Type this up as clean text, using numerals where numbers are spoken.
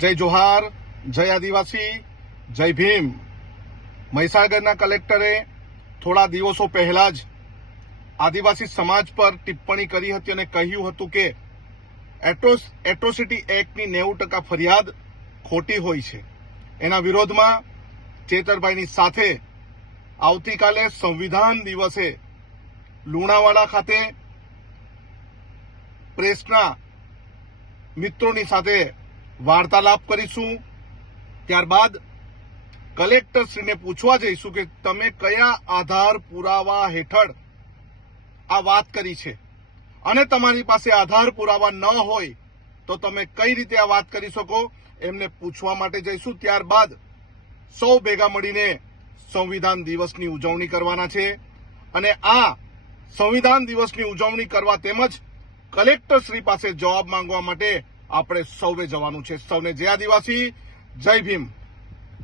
જય જોહાર, જય આદિવાસી, જય ભીમ। મહીસાગરના કલેક્ટરે થોડા દિવસો પહેલા જ આદિવાસી સમાજ પર ટિપ્પણી કરી હતી અને કહ્યું હતું કે એટ્રોસિટી એક્ટની 90% ફરિયાદ ખોટી હોય છે। એના વિરોધમાં ચેતરભાઈની સાથે આવતીકાલે સંવિધાન દિવસે લુણાવાડા ખાતે પ્રેસના મિત્રોની સાથે વાર્તાલાપ કરીશું। ત્યારબાદ કલેક્ટરશ્રીને પૂછવા જઈશું કે તમે કયા આધાર પુરાવા હેઠળ આ વાત કરી છે અને તમારી પાસે આધાર પુરાવા ન હોય તો તમે કઈ રીતે આ વાત કરી શકો, એમને પૂછવા માટે જઈશું। ત્યારબાદ સૌ ભેગા મળીને સંવિધાન દિવસની ઉજવણી કરવાના છે અને આ સંવિધાન દિવસની ઉજવણી કરવા તેમજ કલેક્ટરશ્રી પાસે જવાબ માંગવા માટે આપણે સૌએ જવાનું છે। સૌને જય આદિવાસી, જય ભીમ।